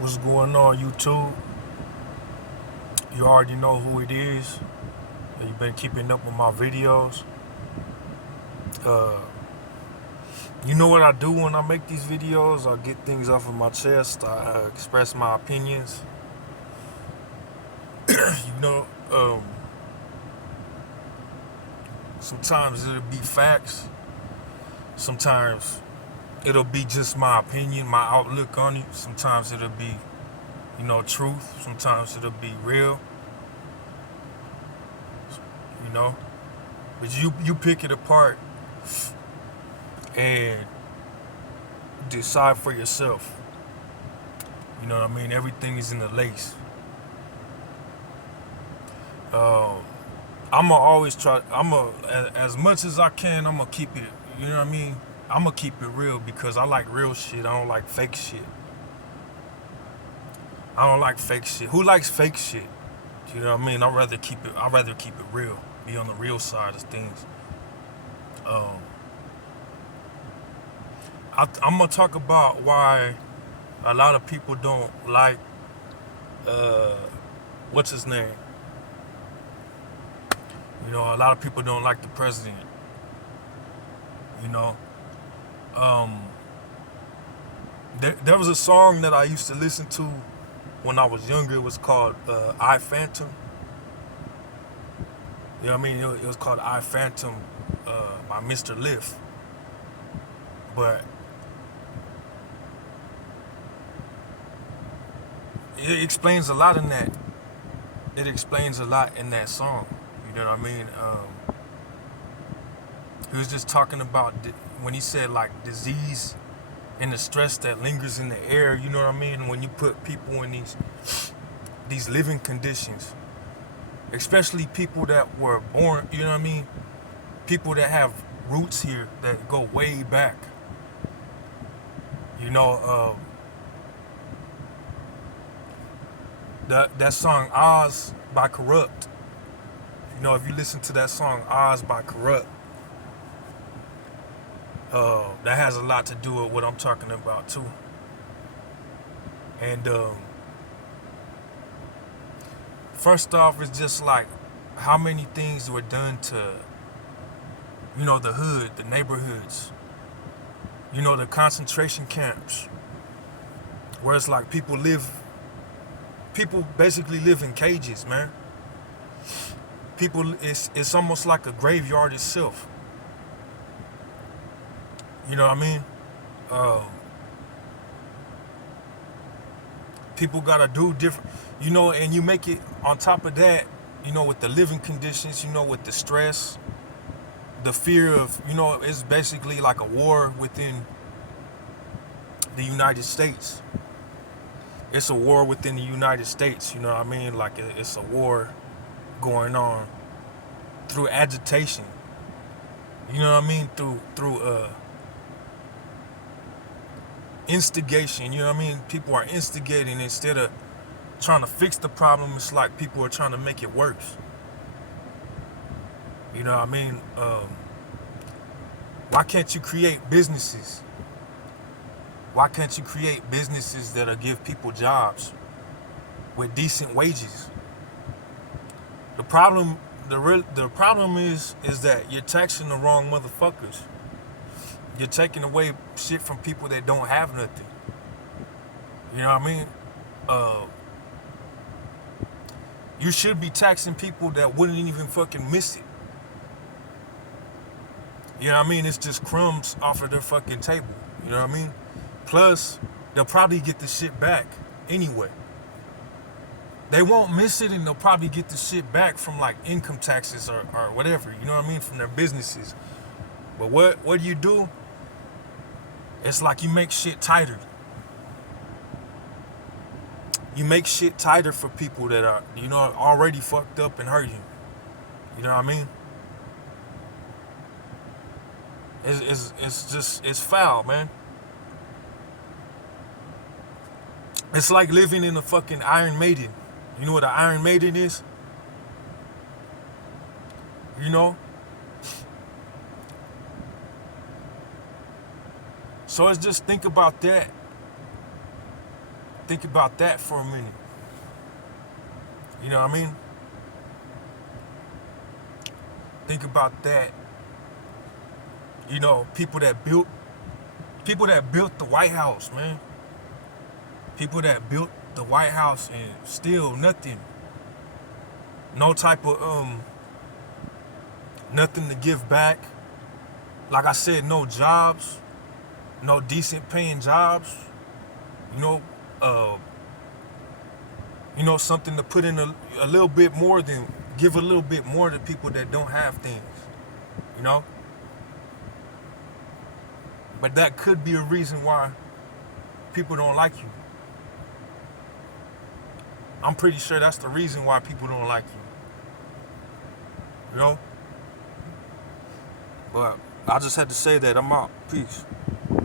What's going on, YouTube? You already know who it is. You've been keeping up with my videos. Uh, you know what I do when I make these videos? I get things off of my chest. I express my opinions. You know, sometimes it'll be facts. Sometimes it'll be just my opinion, my outlook on it. Sometimes it'll be, truth. Sometimes it'll be real. You know, but you pick it apart and decide for yourself. You know what I mean? Everything is in the lace. Um, I'ma always try. As much as I can. I'ma keep it. You know what I mean? I'ma keep it real because I like real shit. I don't like fake shit. I don't like fake shit. Who likes fake shit? You know what I mean? I'd rather keep it real. Be on the real side of things. Um, I'm gonna talk about why a lot of people don't like uh, what's his name. A lot of people don't like the president. You know, um, there was a song that I used to listen to when I was younger. It was called "I Phantom." You know what I mean? It was called "I Phantom" by Mr. Lif. But it explains a lot in that. It explains a lot in that song. You know what I mean? He was just talking about when he said like disease and the stress that lingers in the air. You know what I mean? When you put people in these living conditions, especially people that were born. You know what I mean? People that have roots here that go way back. You know, that song Oz by Corrupt. If you listen to that song Oz by Corrupt, that has a lot to do with what I'm talking about too. And first off, it's just like how many things were done to, the hood, the neighborhoods, the concentration camps, where it's like people basically live in cages, man. It's almost like a graveyard itself. You know what I mean? Uh, People gotta do different, and you make it on top of that, with the living conditions, with the stress, the fear of, it's basically like a war within the United States. It's a war within the United States, you know what I mean? Like it's a war going on through agitation. You know what I mean? Through instigation, you know what I mean? People are instigating instead of trying to fix the problem. It's like people are trying to make it worse. You know what I mean? Why can't you create businesses? Why can't you create businesses that'll give people jobs with decent wages? The problem, the problem is that you're taxing the wrong motherfuckers. You're taking away shit from people that don't have nothing. You know what I mean? Uh, you should be taxing people that wouldn't even fucking miss it. You know what I mean? It's just crumbs off of their fucking table. You know what I mean? Plus, they'll probably get the shit back anyway. They won't miss it, and they'll probably get the shit back from like income taxes or whatever. You know what I mean? From their businesses. But what do you do? It's like you make shit tighter. You make shit tighter for people that are, already fucked up and hurting. You know what I mean? It's foul, man. It's like living in a fucking Iron Maiden. You know what an Iron Maiden is? You know? So let's just think about that. Think about that for a minute. You know what I mean? Think about that. You know, people that built the White House, man. People that built the White House and still nothing. No type of nothing to give back. Like I said, no jobs, no decent paying jobs. You know, uh, something to put in a little bit more than give a little bit more to people that don't have things. You know, but that could be a reason why people don't like you. I'm pretty sure that's the reason why people don't like you. You know, but I just had to say that. I'm out. Peace.